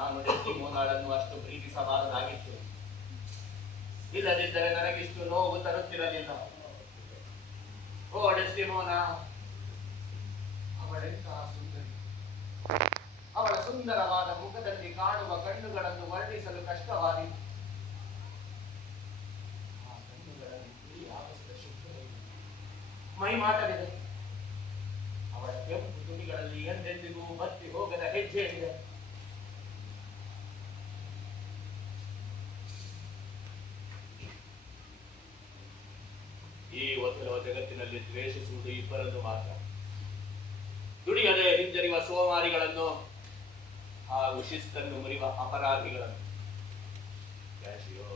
ನಾನು ಡೆಸ್ಟಿಮೋನಾಳನ್ನು ಅಷ್ಟು ಪ್ರೀತಿಸಬಾರದಾಗಿತ್ತು. ಇಲ್ಲದಿದ್ದರೆ ನನಗಿಷ್ಟು ನೋವು ತರುತ್ತಿರಲಿಲ್ಲ. ಓ ಡೆಸ್ಟಿಮೋನಾ, ಅವಳೆಂತಹ ಸುಂದರಿ! ಅವಳ ಸುಂದರವಾದ ಮುಖದಲ್ಲಿ ಕಾಣುವ ಕಣ್ಣುಗಳನ್ನು ವರ್ಣಿಸಲು ಕಷ್ಟವಾದೀತು. ಆ ಕಣ್ಣುಗಳಲ್ಲಿ ಆವರಿಸಿದ ಶುಭ್ರತೆ, ಮೈ ಮಾಟವಿದೆ. ಅವಳ ಕೆಂಪು ತುಟಿಗಳಲ್ಲಿ ಎಂದೆಂದಿಗೂ ಬತ್ತಿ ಹೋಗದ ಹೆಜ್ಜೆ ಇದೆ. ಈ ಒತ್ತಡವ ಜಗತ್ತಿನಲ್ಲಿ ದ್ವೇಷಿಸುವುದು ಇಬ್ಬರನ್ನು ಮಾತ್ರ. ದುಡಿಯದೆ ಹಿಂಜರಿಯುವ ಸೋಮಾರಿಗಳನ್ನು ಹಾಗೂ ಶಿಸ್ತನ್ನು ಮುರಿಯುವ ಅಪರಾಧಿಗಳನ್ನು. ಕ್ಯಾಶಿಯೋ,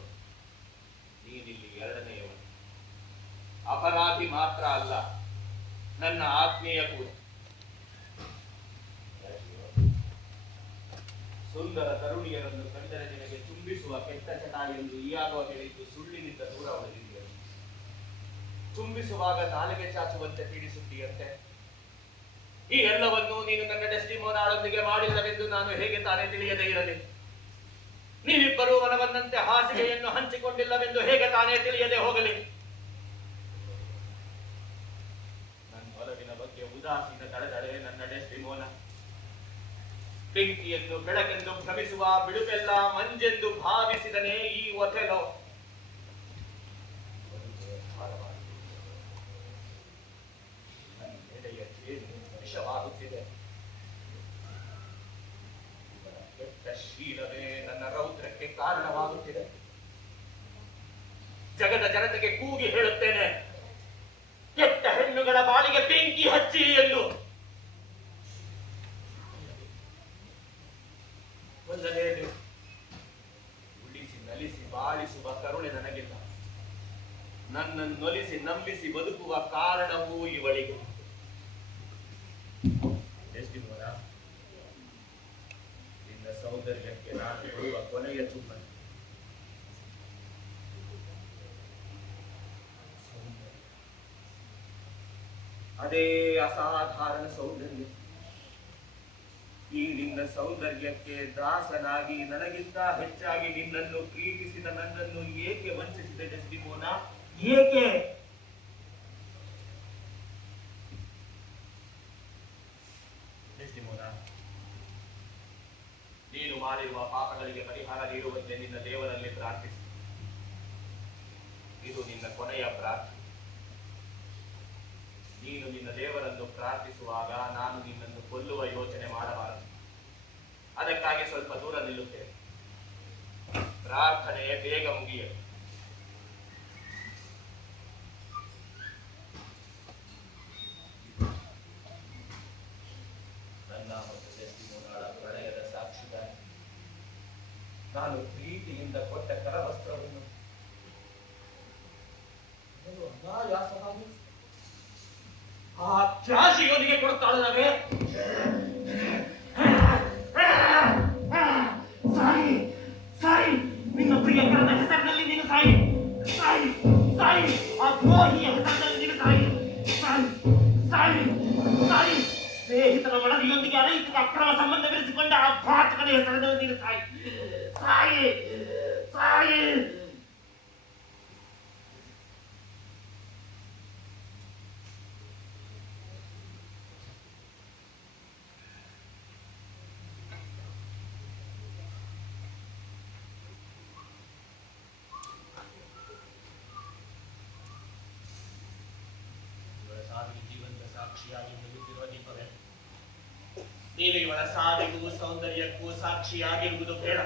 ನೀನಿಲ್ಲಿ ಎರಡನೆಯವನು. ಅಪರಾಧಿ ಮಾತ್ರ ಅಲ್ಲ, ನನ್ನ ಆತ್ಮೀಯ ಕೂಡ. ಸುಂದರ ತರುಣಿಯರನ್ನು ಕಂಡರೆ ನಿನಗೆ ಚುಂಬಿಸುವ ಕೆಟ್ಟ ಚಟ ಎಂದು ಈಗಾಗೋ ಹೇಳಿದ್ದು ಸುಳ್ಳಿನಿಂದ ದೂರ ಉಳಿದಿದೆಯರು. ಚುಂಬಿಸುವಾಗ ನಾಲಿಗೆ ಚಾಚುವಂತೆ ಪೀಡಿಸುತ್ತೀಯಂತೆ. ಈ ಎಲ್ಲವನ್ನೂ ನೀನು ನನ್ನ ಡೆಸ್ಟಿಮೋನಾಳೊಂದಿಗೆ ಮಾಡಿಲ್ಲವೆಂದು ನಾನು ಹೇಗೆ ತಾನೇ ತಿಳಿಯದೇ ಇರಲಿ? ನೀವಿಬ್ಬರೂ ಮನವನ್ನಂತೆ ಹಾಸಿಗೆಯನ್ನು ಹಂಚಿಕೊಂಡಿಲ್ಲವೆಂದು ಹೇಗೆ ತಾನೇ ತಿಳಿಯದೆ ಹೋಗಲಿ? ನನ್ನ ಒಲವಿನ ಬಗ್ಗೆ ಉದಾಸೀನ ತಡೆದಳೆ ನನ್ನ ಡೆಸ್ಟಿಮೋನಾ. ಬೆಂಕಿಯನ್ನು ಬೆಳಕೆಂದು ಭ್ರಮಿಸುವ, ಬಿಡುಪೆಲ್ಲ ಮಂಜೆಂದು ಭಾವಿಸಿದನೇ ಈ ಒಥೆಲೋ. ವಿಷವಾಗುತ್ತಿದೆ. ಕೆಟ್ಟ ಶೀಲವೇ ನನ್ನ ರೌದ್ರಕ್ಕೆ ಕಾರಣವಾಗುತ್ತಿದೆ. ಜಗದ ಜನತೆಗೆ ಕೂಗಿ ಹೇಳುತ್ತೇನೆ, ಕೆಟ್ಟ ಹೆಣ್ಣುಗಳ ಬಾಳಿಗೆ ಬೆಂಕಿ ಹಚ್ಚಿ ಎಂದು. ಒಂದನೇದು, ಉಳಿಸಿ ನಲಿಸಿ ಬಾಳಿಸುವ ಕರುಣೆ ನನಗಿಲ್ಲ. ನನ್ನನ್ನು ನೊಲಿಸಿ ನಂಬಿಸಿ ಬದುಕುವ ಕಾರಣವೂ ಇವಳಿಗೆ. ಡೆಸ್ಟಿಮೋನಾ, ನಿನ್ನ ಸೌಂದರ್ಯಕ್ಕೆ ನಾನು ಕೊಡುವ ಕೊನೆಯ ಚುಂಬನ. ಅದೇ ಅಸಾಧಾರಣ ಸೌಂದರ್ಯ. ಈ ನಿನ್ನ ಸೌಂದರ್ಯಕ್ಕೆ ದಾಸನಾಗಿ ನನಗಿಂತ ಹೆಚ್ಚಾಗಿ ನಿನ್ನನ್ನು ಪ್ರೀತಿಸಿದ ನನ್ನನ್ನು ಏಕೆ ವಂಚಿಸಿದೆ ಡೆಸ್ಟಿಮೋನಾ? ಏಕೆ? ಡೆಸ್ಟಿಮೋನಾ, ನೀನು ಮಾಡಿರುವ ಪಾಪಗಳಿಗೆ ಪರಿಹಾರ ನೀಡುವಂತೆ ನಿನ್ನ ದೇವರಲ್ಲಿ ಪ್ರಾರ್ಥಿಸಿ. ಇದು ನಿನ್ನ ಕೊನೆಯ ಪ್ರಾರ್ಥನೆ. ನೀನು ನಿನ್ನ ದೇವರನ್ನು ಪ್ರಾರ್ಥಿಸುವಾಗ ನಾನು ನಿನ್ನನ್ನು ಕೊಲ್ಲುವ ಯೋಚನೆ ಮಾಡಬಾರದು. ಅದಕ್ಕಾಗಿ ಸ್ವಲ್ಪ ದೂರ ನಿಲ್ಲುತ್ತೇನೆ. ಪ್ರಾರ್ಥನೆ ಬೇಗ ಮುಗಿಯಲು. ನನ್ನ ಮತ್ತು ಡೆಸ್ಟಿಮೋನಾಳ ಪ್ರಣಯದ ಸಾಕ್ಷಿಗಾಗಿ ನಾನು ಪ್ರೀತಿಯಿಂದ ಕೊಟ್ಟ ಕರವಸ್ತ್ರವನ್ನು ಅನಾಯಾಸವಾಗಿ ಆ ತ್ಯಾಶಿಯೊಂದಿಗೆ ಕೊಡುತ್ತಾಳಲ್ಲವೇ? ಸಾಯಿ ಸಾಯಿ, ನಿನ್ನ ಪ್ರಿಯಕರನ ಹೆಸರಿನಲ್ಲಿ ನೀನು ಸಾಯಿ. ಸಾಯಿ ಸಾಯಿ, ಆ ದ್ರೋಹಿಯ ಹೆಸರಿನಲ್ಲಿ ನೀನು ಸಾಯಿ. ಸಾಯಿ ಸಾಯಿ ಸಾಯಿ, ಸ್ನೇಹಿತರ ಮಡದಿಯೊಂದಿಗೆ ಅನೈತಿಕ ಅಕ್ರಮ ಸಂಬಂಧ ಬೆಳೆಸಿಕೊಂಡ ಆ ಘಾತಕನ ಹೆಸರಿನಲ್ಲಿ ನೀನು ಸಾಯಿ. ಸಾಯಿ ಸಾಯಿ. ಜೀವಂತ ಸಾಕ್ಷಿಯಾಗಿ ನಿಲ್ಲುತ್ತಿರುವ ದೀಪವೇ, ನೀನು ಇವಳ ಸಾವಿಗೂ ಸೌಂದರ್ಯಕ್ಕೂ ಸಾಕ್ಷಿಯಾಗಿರುವುದು ಬೇಡ.